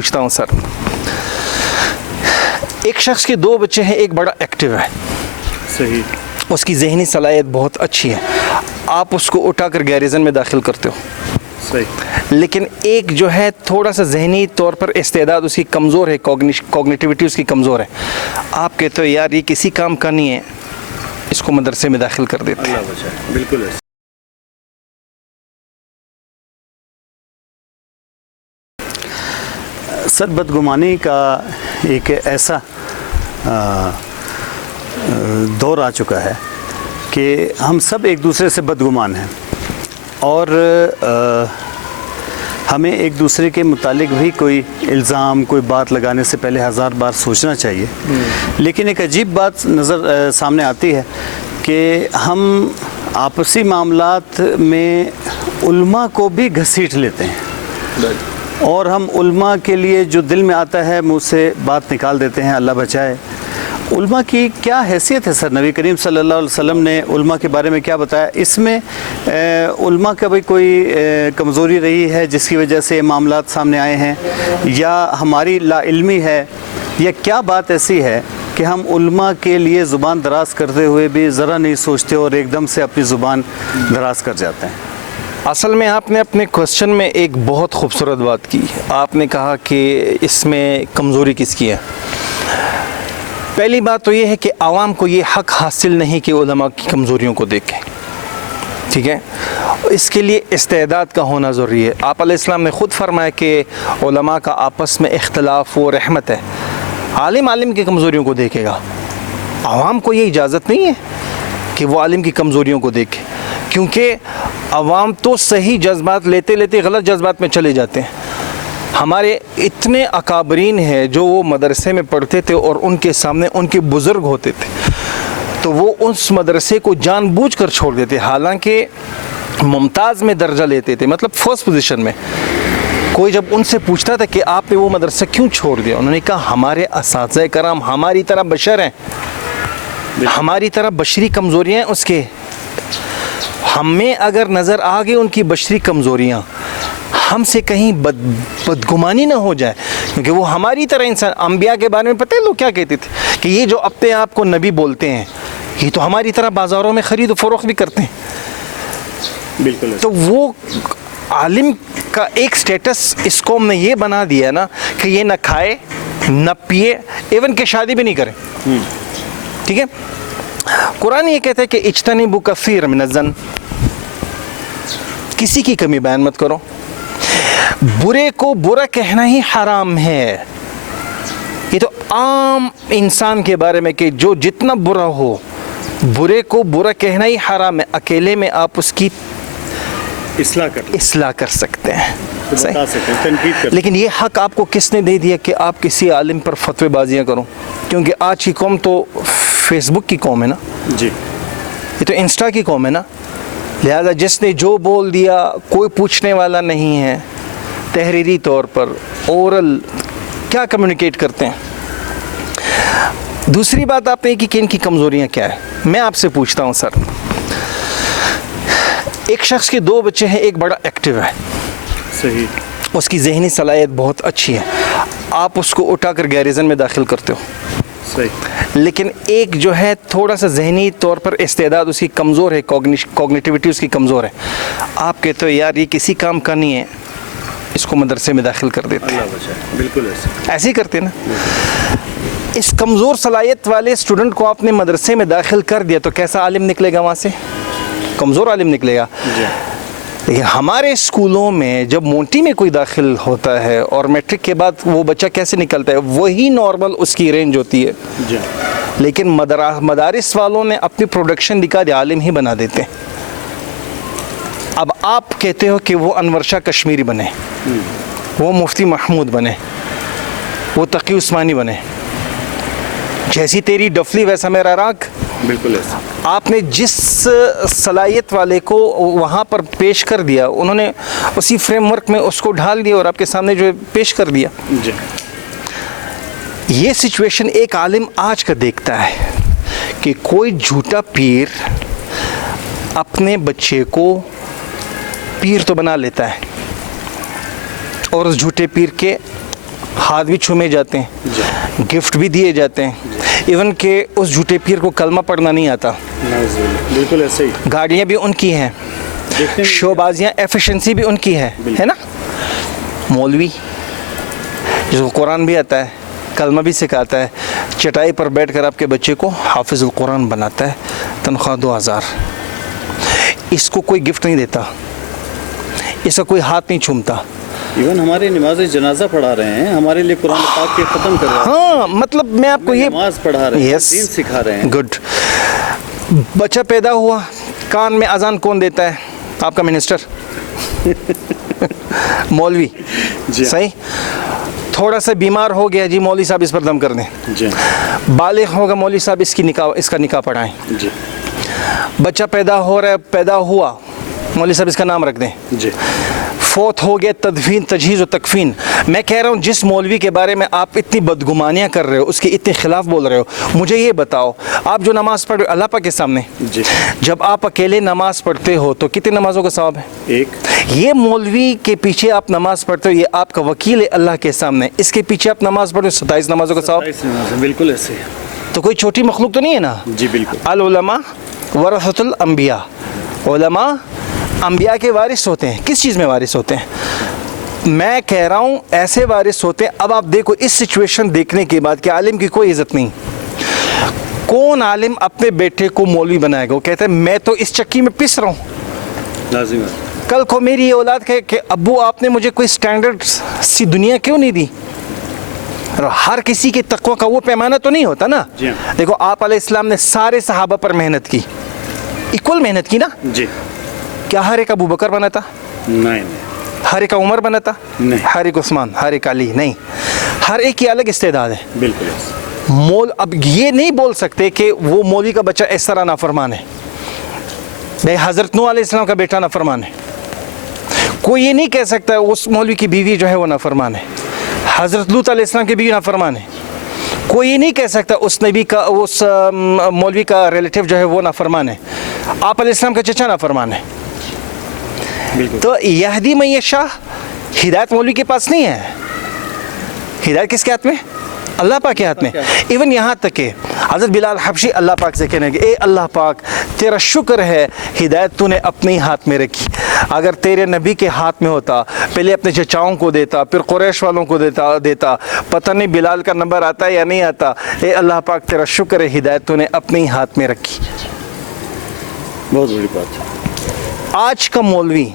پوچھتا ہوں سر, ایک شخص کے 2 بچے ہیں, ایک بڑا ایکٹیو ہے, صحیح, اس کی ذہنی صلاحیت بہت اچھی ہے, آپ اس کو اٹھا کر گیریزن میں داخل کرتے ہو, صحیح, لیکن ایک جو ہے تھوڑا سا ذہنی طور پر استعداد اس کی کمزور ہے, کوگنیٹیوٹی اس کی کمزور ہے, آپ کہتے ہو یار یہ کسی کام کا نہیں ہے, اس کو مدرسے میں داخل کر دیتے ہیں. اللہ بچائے, بالکل ایسا. سر بدگمانی کا ایک ایسا دور آ چکا ہے کہ ہم سب ایک دوسرے سے بدگمان ہیں, اور ہمیں ایک دوسرے کے متعلق بھی کوئی الزام, کوئی بات لگانے سے پہلے 1000 بار سوچنا چاہیے. لیکن ایک عجیب بات سامنے آتی ہے کہ ہم آپسی معاملات میں علماء کو بھی گھسیٹ لیتے ہیں, اور ہم علماء کے لیے جو دل میں آتا ہے منہ سے بات نکال دیتے ہیں. اللہ بچائے. علماء کی کیا حیثیت ہے سر؟ نبی کریم صلی اللہ علیہ وسلم نے علماء کے بارے میں کیا بتایا؟ اس میں علماء کا بھی کوئی کمزوری رہی ہے جس کی وجہ سے یہ معاملات سامنے آئے ہیں, یا ہماری لا علمی ہے, یا کیا بات ایسی ہے کہ ہم علماء کے لیے زبان دراز کرتے ہوئے بھی ذرا نہیں سوچتے اور ایک دم سے اپنی زبان دراز کر جاتے ہیں؟ اصل میں آپ نے اپنے کوسچن میں ایک بہت خوبصورت بات کی. آپ نے کہا کہ اس میں کمزوری کس کی ہے. پہلی بات تو یہ ہے کہ عوام کو یہ حق حاصل نہیں کہ علماء کی کمزوریوں کو دیکھیں, ٹھیک ہے, اس کے لیے استعداد کا ہونا ضروری ہے. آپ علیہ السلام نے خود فرمایا کہ علماء کا آپس میں اختلاف و رحمت ہے. عالم کی کمزوریوں کو دیکھے گا, عوام کو یہ اجازت نہیں ہے کہ وہ عالم کی کمزوریوں کو دیکھے, کیونکہ عوام تو صحیح جذبات لیتے لیتے غلط جذبات میں چلے جاتے ہیں. ہمارے اتنے اکابرین ہیں جو وہ مدرسے میں پڑھتے تھے اور ان کے سامنے ان کے بزرگ ہوتے تھے, تو وہ اس مدرسے کو جان بوجھ کر چھوڑ دیتے, حالانکہ ممتاز میں درجہ لیتے تھے, مطلب فرسٹ پوزیشن میں. کوئی جب ان سے پوچھتا تھا کہ آپ نے وہ مدرسہ کیوں چھوڑ دیا, انہوں نے کہا ہمارے اساتذہ کرام ہماری طرح بشر ہیں, ہماری طرح بشری کمزوریاں ہیں اس کے, ہمیں اگر نظر آ گئی ان کی بشری کمزوریاں, ہم سے کہیں بدگمانی نہ ہو جائے, کیونکہ وہ ہماری طرح انسان. انبیاء کے بارے میں پتہ ہے لوگ کیا کہتے تھے کہ یہ جو اپنے آپ کو نبی بولتے ہیں یہ تو ہماری طرح بازاروں میں خرید و فروخت بھی کرتے ہیں. بالکل. تو وہ عالم کا ایک سٹیٹس اس قوم نے یہ بنا دیا نا کہ یہ نہ کھائے نہ پیے, ایون کہ شادی بھی نہیں کرے, ٹھیک ہے. قرآن یہ کہتا ہے کہ اجتنبوا کثیر من الظن, کسی کی کمی بیان مت کرو, برے کو برا کہنا ہی حرام ہے. یہ تو عام انسان کے بارے میں کہ جو جتنا برا ہو, برے کو برا کہنا ہی حرام ہے. اکیلے میں آپ اس کی اصلاح کر سکتے ہیں, لیکن یہ حق آپ کو کس نے دے دیا کہ آپ کسی عالم پر فتوی بازیاں کرو؟ کیونکہ آج کی قوم تو فیس بک کی قوم ہے نا جی, یہ تو انسٹا کی قوم ہے نا, لہذا جس نے جو بول دیا کوئی پوچھنے والا نہیں ہے. تحریری طور پر اورل کیا کمیونیکیٹ کرتے ہیں. دوسری بات آپ نے کی کہ ان کی کمزوریاں کیا ہے. میں آپ سے پوچھتا ہوں سر, ایک شخص کے 2 بچے ہیں, ایک بڑا ایکٹیو ہے, صحیح, اس کی ذہنی صلاحیت بہت اچھی ہے, آپ اس کو اٹھا کر گیریزن میں داخل کرتے ہو, صحیح, لیکن ایک جو ہے تھوڑا سا ذہنی طور پر استعداد اس کی کمزور ہے, کوگنیٹیوٹی اس کی کمزور ہے, آپ کہتے ہو یار یہ کسی کام کا نہیں ہے, اس کو مدرسے میں داخل کر دیتے ہیں. اللہ بچائے, بالکل ایسا. ایسے ہی کرتے نا. اس کمزور صلاحیت والے اسٹوڈنٹ کو آپ نے مدرسے میں داخل کر دیا تو کیسا عالم نکلے گا وہاں سے؟ کمزور عالم نکلے گا. لیکن ہمارے اسکولوں میں جب مونٹی میں کوئی داخل ہوتا ہے اور میٹرک کے بعد وہ بچہ کیسے نکلتا ہے, وہی نارمل اس کی رینج ہوتی ہے. لیکن مدارس والوں نے اپنی پروڈکشن دکھا دیا, عالم ہی بنا دیتے ہیں. اب آپ کہتے ہو کہ وہ انور شاہ کشمیری بنے, وہ مفتی محمود بنے, وہ تقی عثمانی بنے, جیسی تیری ڈفلی ویسا میرا راگ. بالکل ایسا. آپ نے جس صلاحیت والے کو وہاں پر پیش کر دیا, انہوں نے اسی فریم ورک میں اس کو ڈھال دیا اور آپ کے سامنے جو پیش کر دیا. جی. یہ سچویشن ایک عالم آج کا دیکھتا ہے کہ کوئی جھوٹا پیر اپنے بچے کو پیر تو بنا لیتا ہے اور اس جھوٹے پیر کے ہاتھ بھی چھومے جاتے ہیں، گفٹ بھی دیے جاتے ہیں، ایون کہ اس جھوٹے پیر کو کلمہ پڑھنا نہیں آتا، بالکل ایسے ہی، گاڑیاں بھی ان کی ہیں، شو بازیاں ایفیشنسی بھی ان کی ہے نا. مولوی جس کو قرآن بھی آتا ہے، کلمہ بھی سکھاتا ہے، چٹائی پر بیٹھ کر آپ کے بچے کو حافظ القرآن بناتا ہے، تنخواہ 2000. اس کو کوئی گفٹ نہیں دیتا، اس کا کوئی ہاتھ نہیں چھومتا. ایون ہماری نماز جنازہ پڑھا رہے ہیں، ہمارے لیے قرآن پاک کے ختم کر رہے ہیں. ہاں مطلب میں آپ کو یہ نماز پڑھا رہے ہیں، دین سکھا رہے ہیں. گڈ. بچہ پیدا ہوا، کان میں اذان کون دیتا ہے؟ آپ کا منسٹر، مولوی. صحیح. تھوڑا سا بیمار ہو گیا، جی مولوی صاحب اس پر دم کر دیں. بالغ ہوگا، مولوی صاحب اس کا نکاح پڑھائیں. بچہ پیدا ہوا، مولوی صاحب اس کا نام رکھ دیں. فوت ہو گیا، تدفین، تجہیز و تکفین. میں کہہ رہا ہوں جس مولوی کے بارے میں آپ اتنی بدگمانیاں کر رہے ہو، اس کے اتنے خلاف بول رہے ہو، مجھے یہ بتاؤ، آپ جو نماز پڑھ رہے ہو اللہ پاک کے سامنے، جب آپ اکیلے نماز پڑھتے ہو تو کتنی نمازوں کا ثواب ہے؟ ایک. یہ مولوی کے پیچھے آپ نماز پڑھتے ہو، یہ آپ کا وکیل ہے اللہ کے سامنے، اس کے پیچھے آپ نماز پڑھو 27 نمازوں کا ثواب. بالکل ایسے. تو کوئی چھوٹی مخلوق تو نہیں ہے نا. جی بالکل. العلماء ورثۃ الانبیاء، علماء انبیاء کے وارث ہوتے ہیں. کس چیز میں وارث ہوتے ہیں؟ میں کہہ رہا ہوں ایسے وارث ہوتے ہیں. اب آپ دیکھو اس سچویشن دیکھنے کے بعد کہ عالم کی کوئی عزت نہیں. کون عالم اپنے بیٹے کو مولوی بنائے گا؟ وہ کہتا ہے میں تو اس چکی میں پس رہا ہوں. لازم ہے. کل کو میری یہ اولاد کہے کہ ابو آپ نے مجھے کوئی سٹینڈرڈ سی دنیا کیوں نہیں دی؟ ہر کسی کے تقوی کا وہ پیمانہ تو نہیں ہوتا نا. دیکھو آپ علیہ السلام نے سارے صحابہ پر محنت کی، ایکول محنت کی نا. جی. کیا ہر ایک ابو بکر بنا تھا؟ نہیں. ہر ایک عمر بنا تھا؟ نہیں. ہر ایک عثمان، ہر ایک علی نہیں. ہر ایک کی الگ استعداد ہے. بالکل. اب یہ نہیں بول سکتے کہ وہ مولوی کا بچہ اس طرح نافرمان ہے، نہیں حضرت نوح علیہ السلام کا بیٹا نافرمان ہے. کوئی یہ نہیں کہہ سکتا اس مولوی کی بیوی جو ہے وہ نافرمان ہے، حضرت لوط علیہ السلام کی بیوی نافرمان ہے. کوئی یہ نہیں کہہ سکتا اس نبی کا، اس مولوی کا ریلیٹیو جو ہے وہ نافرمان ہے. آپ علیہ السلام کا چچا نافرمان ہے. تو یہدی من یشاء، ہدایت مولوی کے پاس نہیں ہے. ہدایت کس کے ہاتھ میں؟ اللہ پاک کے ہاتھ میں. ایون یہاں تک کہ حضرت بلال حبشی اللہ پاک سے کہنے گے اے اللہ پاک تیرا شکر ہے ہدایت تو نے اپنے ہی ہاتھ میں رکھی. اگر تیرے نبی کے ہاتھ میں ہوتا پہلے اپنے چچاؤں کو دیتا، پھر قریش والوں کو دیتا. پتہ نہیں بلال کا نمبر آتا ہے یا نہیں آتا. اے اللہ پاک تیرا شکر ہے ہدایت تو نے اپنے ہی ہاتھ میں رکھی. بہت بڑی بات ہے. آج کا مولوی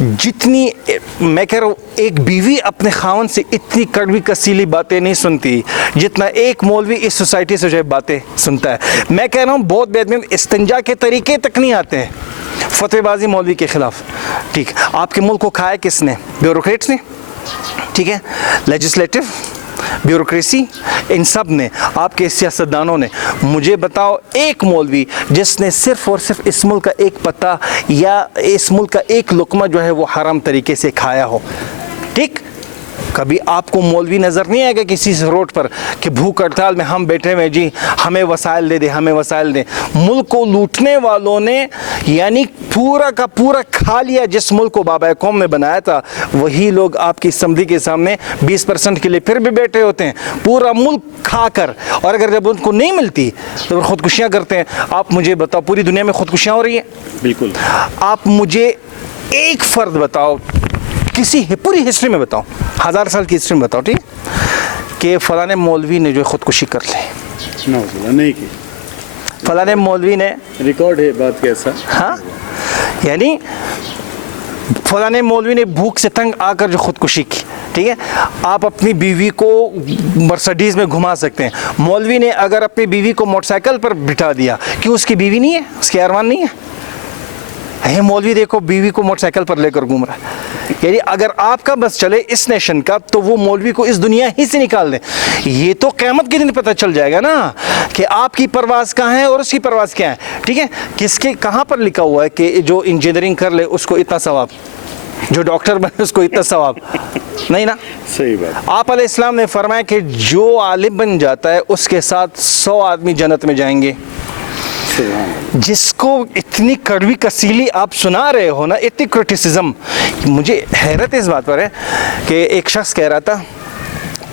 جتنی، میں کہہ رہا ہوں ایک بیوی اپنے خاون سے اتنی کڑوی کسیلی باتیں نہیں سنتی جتنا ایک مولوی اس سوسائٹی سے جو ہے باتیں سنتا ہے. میں کہہ رہا ہوں بہت بہترین استنجا کے طریقے تک نہیں آتے ہیں. فتوی بازی مولوی کے خلاف. ٹھیک، آپ کے ملک کو کھایا کس نے؟ بیوروکریٹس نے. ٹھیک ہے، لیجسلیٹو، بیوروکریسی، ان سب نے، آپ کے سیاستدانوں نے. مجھے بتاؤ ایک مولوی جس نے صرف اور صرف اس ملک کا ایک پتہ یا اس ملک کا ایک لقمہ جو ہے وہ حرام طریقے سے کھایا ہو. ٹھیک، کبھی آپ کو مولوی نظر نہیں آئے گا کسی روڈ پر کہ بھوک ہڑتال میں ہم بیٹھے ہوئے جی ہمیں وسائل دے دیں، ہمیں وسائل دیں. ملک کو لوٹنے والوں نے یعنی پورا کا پورا کھا لیا. جس ملک کو بابا قوم نے بنایا تھا وہی لوگ آپ کی اسمبلی کے سامنے 20% کے لیے پھر بھی بیٹھے ہوتے ہیں، پورا ملک کھا کر. اور اگر جب ان کو نہیں ملتی تو خودکشیاں کرتے ہیں. آپ مجھے بتاؤ پوری دنیا میں خودکشیاں ہو رہی ہیں؟ بالکل. آپ مجھے ایک فرد بتاؤ کسی پوری ہسٹری میں بتاؤ، 1000 سال کی ہسٹری میں بتاؤ ٹھیک کہ فلاں مولوی نے جو خودکشی کر لی. نہیں کی. فلاں مولوی نے ریکارڈ ہے بات کیسا. ہاں، یعنی فلاں مولوی نے بھوک سے تنگ آ کر جو خودکشی کی. ٹھیک ہے، آپ اپنی بیوی کو مرسڈیز میں گھما سکتے ہیں. مولوی نے اگر اپنی بیوی کو موٹر سائیکل پر بٹھا دیا، کیوں اس کی بیوی نہیں ہے؟ اس کے ارمان نہیں ہے؟ مولوی دیکھو بیوی کو موٹر سائیکل پر لے کر گھوم رہا ہے. یعنی اگر آپ کا بس چلے اس نیشن کا تو وہ مولوی کو اس دنیا ہی سے نکال دیں. یہ تو قیامت کے دن پتہ چل جائے گا نا کہ آپ کی پرواز کہاں ہے اور اس کی پرواز کیا ہے. ٹھیک ہے، کس کے کہاں پر لکھا ہوا ہے کہ جو انجینئرنگ کر لے اس کو اتنا ثواب، جو ڈاکٹر بنے اس کو اتنا ثواب؟ نہیں نا. صحیح بات. آپ علیہ السلام نے فرمایا کہ جو عالم بن جاتا ہے اس کے ساتھ 100 آدمی جنت میں جائیں گے. جس کو اتنی کڑوی کسیلی آپ سنا رہے ہو نا، اتنی کرٹیسزم. مجھے حیرت اس بات پر ہے کہ ایک شخص کہہ رہا تھا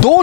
2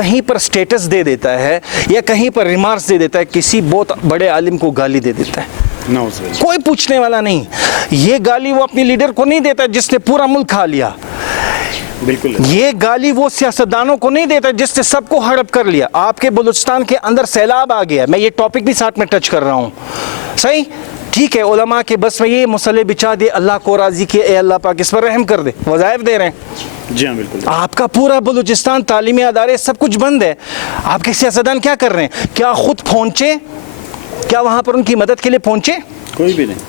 کہیں پر سٹیٹس دے دیتا ہے یا کہیں پر ریمارکس دے دیتا ہے, کسی بہت بڑے عالم کو گالی دے دیتا ہے, نعوذ باللہ. کوئی پوچھنے والا نہیں. یہ گالی وہ اپنی لیڈر کو نہیں دیتا جس نے پورا ملک کھا لیا. بالکل. یہ گالی وہ سیاستدانوں کو نہیں دیتا جس نے سب کو ہڑپ کر لیا. آپ کے بلوچستان کے اندر سیلاب آ گیا, میں یہ ٹاپک بھی ساتھ میں ٹچ کر رہا ہوں, صحیح, ٹھیک ہے, علماء کے بس میں یہ مسئلے بچا دے, اللہ کو راضی کیے, اے اللہ پاک اس پر رحم کر دے, وظائف دے رہے ہیں. جی ہاں بالکل. آپ کا پورا بلوچستان, تعلیمی ادارے سب کچھ بند ہے. آپ کے سیاستدان کیا کر رہے ہیں؟ کیا خود پہنچے؟ کیا وہاں پر ان کی مدد کے لیے پہنچے؟ کوئی بھی نہیں.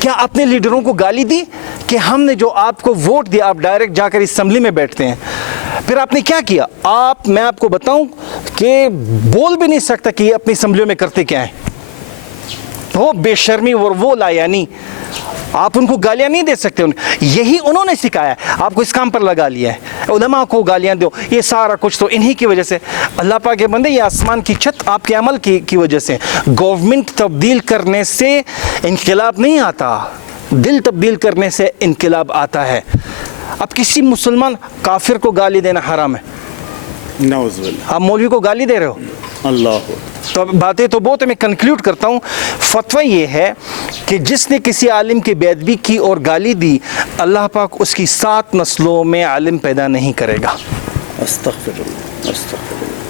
کیا اپنے لیڈروں کو گالی دی کہ ہم نے جو آپ کو ووٹ دیا آپ ڈائریکٹ جا کر اسمبلی میں بیٹھتے ہیں؟ پھر آپ نے کیا کیا؟ میں آپ کو بتاؤں کہ بول بھی نہیں سکتا کہ یہ اپنی اسمبلیوں میں کرتے کیا ہیں. وہ بے شرمی اور وہ لایانی, آپ ان کو گالیاں نہیں دے سکتے. یہی انہوں نے سکھایا ہے, آپ کو اس کام پر لگا لیا ہے, علماء کو گالیاں دو, یہ سارا کچھ تو انہی کی وجہ سے. اللہ پاک کے بندے, یہ آسمان کی چھت آپ کے عمل کی وجہ سے. گورنمنٹ تبدیل کرنے سے انقلاب نہیں آتا, دل تبدیل کرنے سے انقلاب آتا ہے. اب کسی مسلمان کافر کو گالی دینا حرام ہے, نعوذ باللہ. آپ مولوی کو گالی دے رہے ہو. اللہ. تو باتیں تو بہت, میں کنکلیوڈ کرتا ہوں. فتویٰ یہ ہے کہ جس نے کسی عالم کی بے ادبی کی اور گالی دی, اللہ پاک اس کی 7 نسلوں میں عالم پیدا نہیں کرے گا. استغفر اللہ, استغفر اللہ.